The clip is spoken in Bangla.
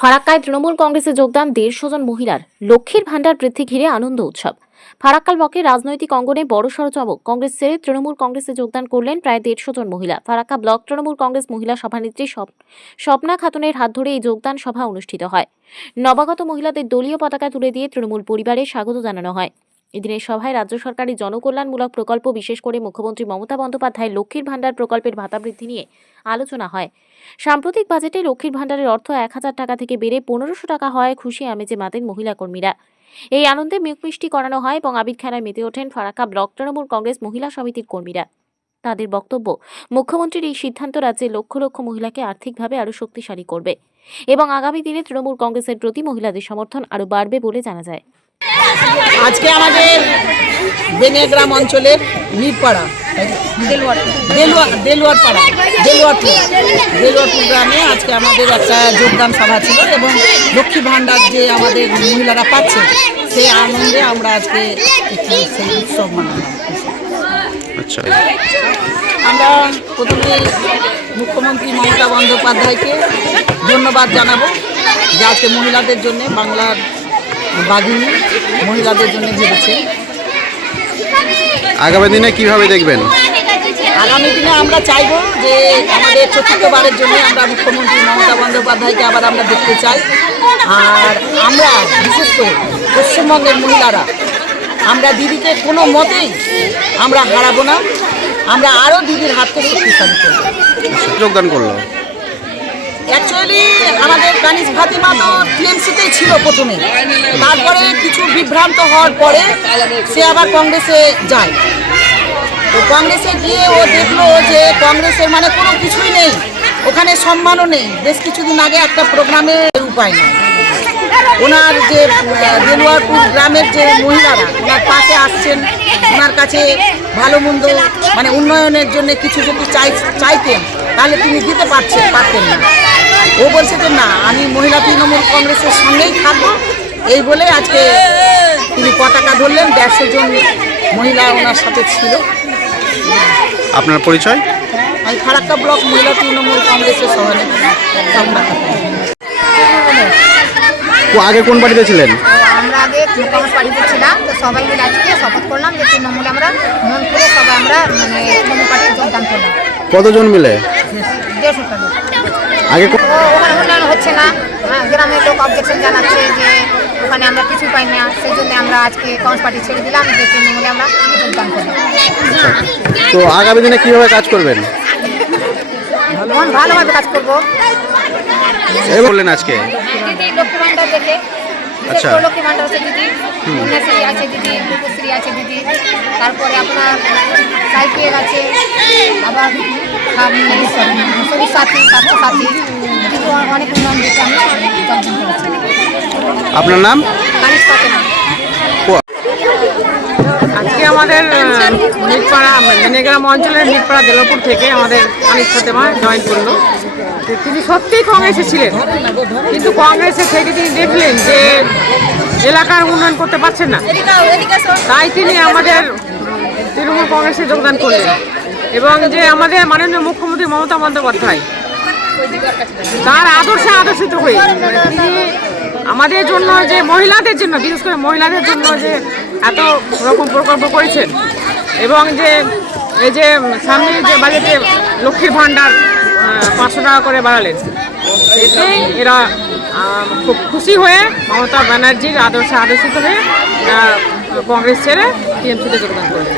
ফারাক্কায় তৃণমূল কংগ্রেসে যোগদান 150 জন মহিলার। লক্ষ্মীর ভান্ডার বৃদ্ধি ঘিরে আনন্দ উৎসব। ফারাক্কাল ব্লকের রাজনৈতিক অঙ্গনে বড়সড় চমক। কংগ্রেস ছেড়ে তৃণমূল কংগ্রেসে যোগদান করলেন প্রায় 150 জন মহিলা। ফারাক্কা ব্লক তৃণমূল কংগ্রেস মহিলা সভানেত্রী স্বপ্না খাতুনের হাত ধরে এই যোগদান সভা অনুষ্ঠিত হয়। নবাগত মহিলাদের দলীয় পতাকা তুলে দিয়ে তৃণমূল পরিবারে স্বাগত জানানো হয়। এদিনের সভায় রাজ্য সরকারি জনকল্যাণমূলক প্রকল্প, বিশেষ করে মুখ্যমন্ত্রী মমতা বন্দ্যোপাধ্যায়ের লক্ষ্মীর ভান্ডার প্রকল্পের ভাতা বৃদ্ধি নিয়ে আলোচনা হয়। সাম্প্রতিক বাজেটে লক্ষ্মীর ভান্ডারের অর্থ 1000 টাকা থেকে বেড়ে 1500 টাকা হয়। খুশি আমেজে মাতেন মহিলা কর্মীরা। এই আনন্দে মুখ মিষ্টি করানো হয় এবং আবির খেলায় মেতে ওঠেন ফারাক্কা ব্লক তৃণমূল কংগ্রেস মহিলা সমিতির কর্মীরা। তাদের বক্তব্য, মুখ্যমন্ত্রীর এই সিদ্ধান্ত রাজ্যে লক্ষ লক্ষ মহিলাকে আর্থিকভাবে আরও শক্তিশালী করবে এবং আগামী দিনে তৃণমূল কংগ্রেসের প্রতি মহিলাদের সমর্থন আরও বাড়বে বলে জানা যায়। আজকে আমাদের বেনেগ্রাম অঞ্চলের মিরপাড়া দেলুয়ারপুর গ্রামে আজকে আমাদের একটা যোগদান সভা ছিল এবং লক্ষ্মী ভান্ডার যে আমাদের মহিলারা পাচ্ছে সেই আনন্দে আমরা আজকে সেই উৎসব মানালাম। আচ্ছা, আমরা প্রথমে মুখ্যমন্ত্রী মমতা বন্দ্যোপাধ্যায়কে ধন্যবাদ জানাবো যে আজকে মহিলাদের জন্য, বাংলার বাঘিনী মহিলাদের জন্য ভেবেছে। আগামী দিনে কিভাবে দেখবেন? আগামী দিনে আমরা চাইবো যে আমাদের চতুর্থবারের জন্য আমরা মুখ্যমন্ত্রী মমতা বন্দ্যোপাধ্যায়কে আবার আমরা দেখতে চাই। আর আমরা বিশেষ করে পশ্চিমবঙ্গের মহিলারা আমরা দিদিকে কোনো মতেই আমরা হারাবো না। আমরা আরও দিদির হাতকে শক্তিশালী করবো। যোগদান করলো অ্যাকচুয়ালি আমাদের কানিজ ফাতিমা তো টিএমসিতেই ছিল প্রথমে, তারপরে কিছু বিভ্রান্ত হওয়ার পরে সে আবার কংগ্রেসে যায়। তো কংগ্রেসে গিয়ে ও দেখলো যে কংগ্রেসের মানে কোনো কিছুই নেই, ওখানে সম্মানও নেই। বেশ কিছুদিন আগে একটা প্রোগ্রামে উপায় নেই, ওনার যে দেলুয়ারপুর গ্রামের যে মহিলারা ওনার পাশে আসছেন, ওনার কাছে ভালো মন্দ মানে উন্নয়নের জন্য কিছু যদি চাইতেন তাহলে তিনি দিতে পারতেন না। ও বলছে যে না, আমি মহিলা তৃণমূল কংগ্রেসের সঙ্গেই থাকবো। এই বলে আজকে তিনি পতাকা ধরলেন। 150 জন মহিলা ওনার সাথে ছিল। আপনার পরিচয়? আমি ফারাক্কা ব্লক মহিলা তৃণমূল কংগ্রেসের সভানেত্রী স্বপ্না খাতুন। আগে কোন পার্টিতে ছিলেন? আমরা আগে কংগ্রেস পার্টিতে ছিলাম। তো সবাই মিলে আজকে শপথ করলাম যে তৃণমূলে আমরা মন করে সবাই আমরা মানে তৃণমূল পার্টিতে যোগদান করলাম। কতজন মিলে? 150 টা লোক। আগে ওখানে উন্নয়ন হচ্ছে না, গ্রামের লোক অবজেকশন জানাচ্ছে যে ওখানে আমরা কিছু পাই না। সেই জন্য আমরা আজকে কংগ্রেস পার্টি ছেড়ে দিলাম, যে তৃণমূলে আমরা যোগদান করলাম। তো আগামী দিনে কিভাবে কাজ করবেন? ভালোভাবে কাজ করবো। এই বললেন আজকে দিদি লক্ষ্মী ভান্ডার দেখে, আচ্ছা, লক্ষ্মী ভান্ডার আছে দিদি, কন্যাশ্রী আছে দিদি, রূপশ্রী আছে দিদি, তারপরে আপনার সাইকেল আছে, আবার শরীর সাথী, স্বাস্থ্য সাথী, দিদি অনেক উন্নয়ন দেখে আমরা যোগদান করেছি। আপনার নাম? কানিজ ফাতেমা। আজকে আমাদের মিরপাড়া বেনেগ্রাম অঞ্চলের মিরপাড়া দেলপুর থেকে আমাদের কানিজ ফাতেমা জয়েন করলো। তিনি সত্যিই কংগ্রেসে ছিলেন, কিন্তু কংগ্রেসে থেকে তিনি দেখলেন যে এলাকার উন্নয়ন করতে পারছেন না, তাই তিনি আমাদের তৃণমূল কংগ্রেসে যোগদান করলেন। এবং যে আমাদের মাননীয় মুখ্যমন্ত্রী মমতা বন্দ্যোপাধ্যায় তার আদর্শে আদর্শিত হয়ে তিনি আমাদের জন্য, যে মহিলাদের জন্য, বিশেষ করে মহিলাদের জন্য যে এত রকম প্রকল্প করেছেন এবং যে এই যে সামনে যে বাজেটে লক্ষ্মীর ভান্ডার 500 টাকা করে বাড়ালেন, এতেই এরা খুব খুশি হয়ে মমতা ব্যানার্জির আদর্শে আদর্শিত হয়ে কংগ্রেস ছেড়ে টিএমসিতে যোগদান করলেন।